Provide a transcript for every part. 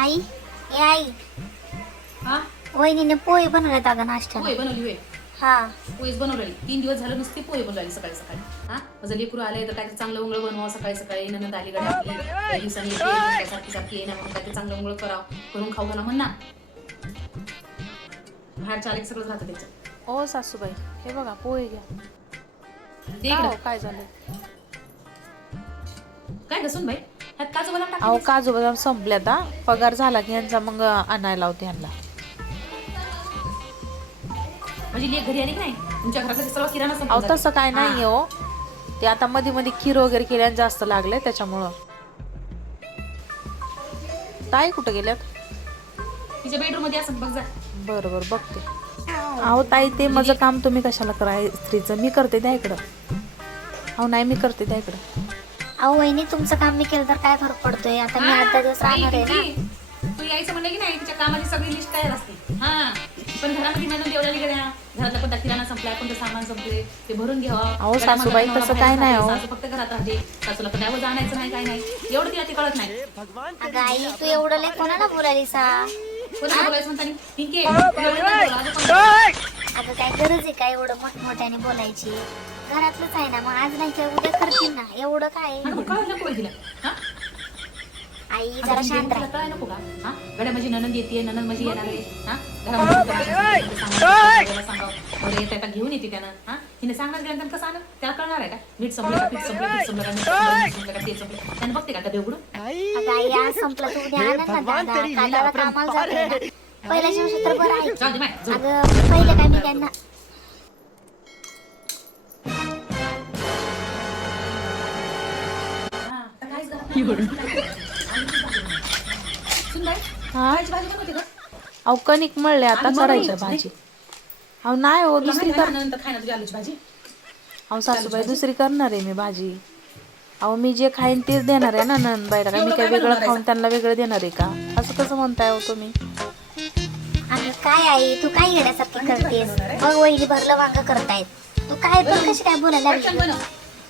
आई ये आई हा वहिनीने पोहे बनवलेत अगं नाश्त्याला. पोहे बनवली वे हा पोहेच बनवलेली 3 दिवस झालं नुसते पोहे बनवली सकाळी सकाळी. हा माझं लेकरू आलंय तर काहीतरी चांगलं उंगळ बनवा सकाळी सकाळी. ननंद आली गड्या आपली काही दिवसांनी येते सारखी सारखी येईना म्हणून काहीतरी चांगलं उंगळ करून खाऊ घाला म्हण ना. बाहेर चालेक सगळं राहतं त्याचं. ओ सासूबाई हे बघा पोहे घ्या. दे का इकडं. हो, काय झालं? काय घसून बाई ह्यात काजू बदाम अहो टाकते. काजू बदाम संपले आता पगार झाला की यांचा मग आणायला होते यांना. म्हणजे लेक घरी आली की नाही तुमच्या घराकडे सर्व किराणा अहो संपला. तसं काय नाही हो ते आता मध्ये मध्ये खीर वगैरे केल्याने जास्त लागले त्याच्यामुळं. ताई कुठं गेल्यात? तिच्या बेडरूम मध्ये असं बघ जा. बरं बरं बघते. अहो ताई ते माझं काम तुम्ही कशाला कराय स्त्रीचं मी करते त्या इकडं. अहो नाही मी करते त्या इकडं. अहो वहिनी तुमचं काम मी केलं तर काय फरक पडतोय. आता मी 8-10 दिवस राहणार आहे ना. तू यायचं म्हणलं की नाही तिच्या कामाची सगळी लिस्ट तयार असते. हा पण घरामध्ये नंतर एवढ्या गेल्या घरातला कोणता किराणा संपलाय कोणतं सामान संपले ते भरून घ्यावा. अहो सासूबाई तसं काय नाही हो. सासू फक्त घरात राहते. सासूला पण त्यावर जाण्याचं नाही काय नाही एवढं तिला ते कळत नाही. अगं आई तू एवढं लय कोणाला बोलायली सा. कोणाला बोलायचं म्हणतानी ठीक आहे. अगं काय गरज आहे काय एवढं मोठमोठ्याने बोलायची. घरातलंच आहे ना मग आज नाही तर उद्या करतील ना एवढं काय. कळलं नको तिला. हा आई जरा शांत राहा. काय नको का हा गड्या माझी ननंद येते ननंद माझी येणार आहे. हा घरामध्ये येता घेऊन येते त्यानं. हा हिने सांगणार गेल्यानंतर कसं आलं त्याला कळणार आहे का मीठ संपलं का पीठ संपलं पीठ संपलं का मीठ संपलं का तेल संपलं त्यानं बघते का डबे उघडून. अगं आई आज संपलं तू उद्या आणा ना दादा. कालाला कामाला जाते ना. पहिल्या दिवशी तर बरं आहे. जाऊ दे माय जाऊ. अगं पहिले काय मी त्यांना हा आता काहीच घरात सुनबाई हा कायची भाजी बनवते का. अहो कणिक मळले आता आणि करायचं बनवायची. भाजी. अहो नाही हो दुसरी कर. नंतर खायला तुझी आलूची भाजी. अहो सासूबाई दुसरी करणार आहे मी भाजी. अहो मी जे खाईन तेच देणार आहे ना नंदबाईला काय मी काय वेगळं खाऊन त्यांना वेगळं देणार आहे का असं कसं म्हणताय हो तुम्ही. अगं काय आई तू काय येण्यासारखी करतेस. मग वहिनी भरलं वांग करतायत. तू काय पण कशी काय बोलायला पटकन लागली. बनव.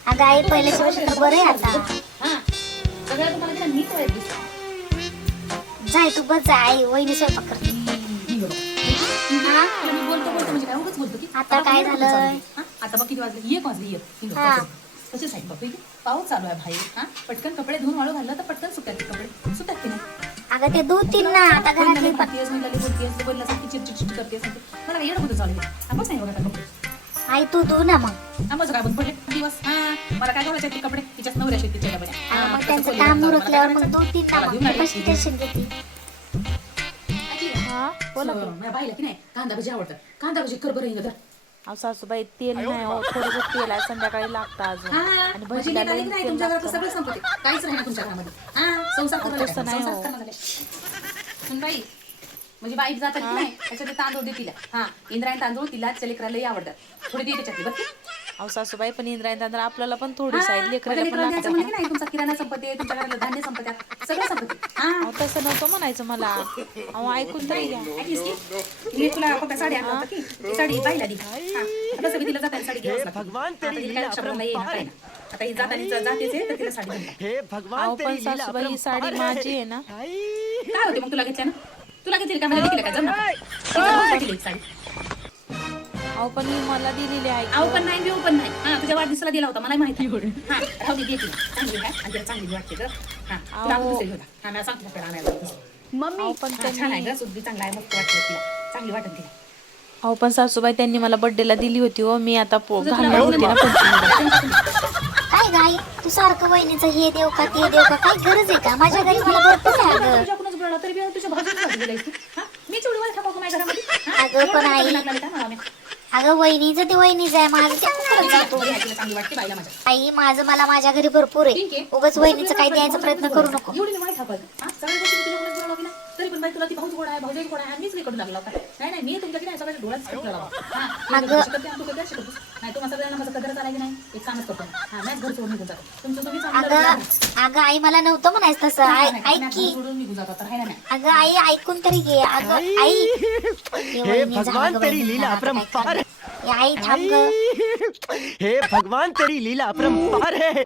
अगं आई पहिल्या दिवशी तर बरं आहे आता. हा सगळ्या तुम्हाला तिला नीट वाईट दिसतं. जाय तू बस जा आई वहिनी स्वयंपाक करते. हा? तुला मी बोलतो म्हणजे काय उगाच बोलतो की आता काय झालंय? हा? आता बघ किती वाजले 1 वाजले 1. हा. तसेच आहे बघ पाऊस चालू आहे बाहेर. हा पटकन कपडे धुवून वाळू घाललं तर पटकन सुकतात ते कपडे सुकतात की नाही. अगं ते 2-3 ना आता घरातली पण बोलतेस बोलल्यासारखी चिडचिड करतेस मला काय येणं होतं चालू आहे. आपण नाही बघा कपडे आई तू धू ना मग. आम्हाला काय बंद पडले दिवस. हा मला काय करायचे ते कपडे तिच्याच नवऱ्याचे तिच्या डब्यात. अगं मग त्यांचं काम उरकल्यावर मग 2-3 ना मग कशी टेन्शन घेते. हा बोला की. माझ्या बाईला की नाही कांदा भजी आवडतात. कांदा भजी कर बरं हिंग धर. अहो सासूबाई तेल नाही हो थोडंसं तेल आहे संध्याकाळी लागतं अजून. आणि भजी भजीला नाही लई नाही तेल तुमच्या घरात लागतं. सगळं संपते काहीच नाही ना तुमच्या घरामध्ये. हा संसार करायला तसं नाही हो. बाई म्हणजे बाईक जातात की नाही त्याच्यात ते तांदूळ दे तिला. हा इंद्रायणी तांदूळ तिला लेकराला आवडतात थोडी दे त्याच्यातली बघ. अहो सासूबाई पण इंद्रायणी तांदूळ आपल्याला पण थोडी साईड लेकराला पण लेकराला द्यायचं लागतं. म्हणजे नाही तुमचा किराणा संपते तुमच्या घराला धान्य संपत्यात सगळं संपते. हा अहो तसं नव्हतं म्हणायचं मला. अहो ऐकून तरी घ्या. ऐकलीस की मी तुला फक्त साडी आणलं होतं की ती साडी बाईला दे. हा आता कसं मी तिला जाताना साडी घ्यावंच लागतं. आता तिला काय शब्द नाही येणार काय ना. आता ही जाताना जातेच आहे तर तिला साडी घालतात. अहो पण सासूबाई ही साडी माझी आहे ना. काय होते मग तुला घेतल्या ना तुला घेतली का मला घेतली का जमणार साडी. अहो पण ही मला दिलेली आहे. आऊ पण नाही बिऊ पण नाही. हा तुझ्या वाढदिवसाला दिला होता मला माहिती. हा राहू दे देते चांगली आहे आणि तिला चांगली वाटते ग. हा तुला आपण दुसरी होता. हा मी सांगते आपल्याला आणायला अहो पण छान आहे ग सुद्धी चांगला आहे मस्त वाटते तिला चांगली वाटत तिला. अहो पण सासूबाई त्यांनी मला बर्थडेला दिली होती हो मी आता घालणार होती ना पंचमीला. काय गाई तू सारखं वहिनीचं हे देव का ते देव का काय गरज आहे का. माझ्या घरी मला भरपूर आहे अगं. तुझ्याकडूनच बोलला तरी बी तुझ्या भाजीच गेलायस तू. हा मी चिवडी वाय खाऊ माझ्या घरामध्ये. अगं पण आई अगं वहिनीचं ते वहिनीच आहे माझं ते करत जातो. चांगली वाटते बाईला माझ्या. आई माझं मला माझ्या घरी भरपूर आहे. उगाच वहिनीचं काय द्यायचा प्रयत्न करू नको. एवढी वाय खाऊ हा सगळ्या गोष्टी तुझ्याकडूनच बोलावं ना तरी पण बाई तुला ती भाऊच गोड आहे भाऊजाई गोड आहे आणि मीच नाही कडू लागला का. नाही नाही मी तुमच्याकडे नाही सगळ्या डोळ्यात शिकला नाही तुम्हाला सगळ्यांना माझं कदर चालायची नाही एक कामच करतो. हा मॅच घर सोडून निघून जातो तुमचं तुम्ही अगं आई मला नव्हतं म्हणायचं तसं. ऐक की सोडून निघून जातो तर राहिला नाही. अगं आई ऐकून तरी घे. अगं आई हे भगवान तेरी लीला अपरंपार है. आई थांब ग. हे भगवान तेरी लीला अपरंपार है.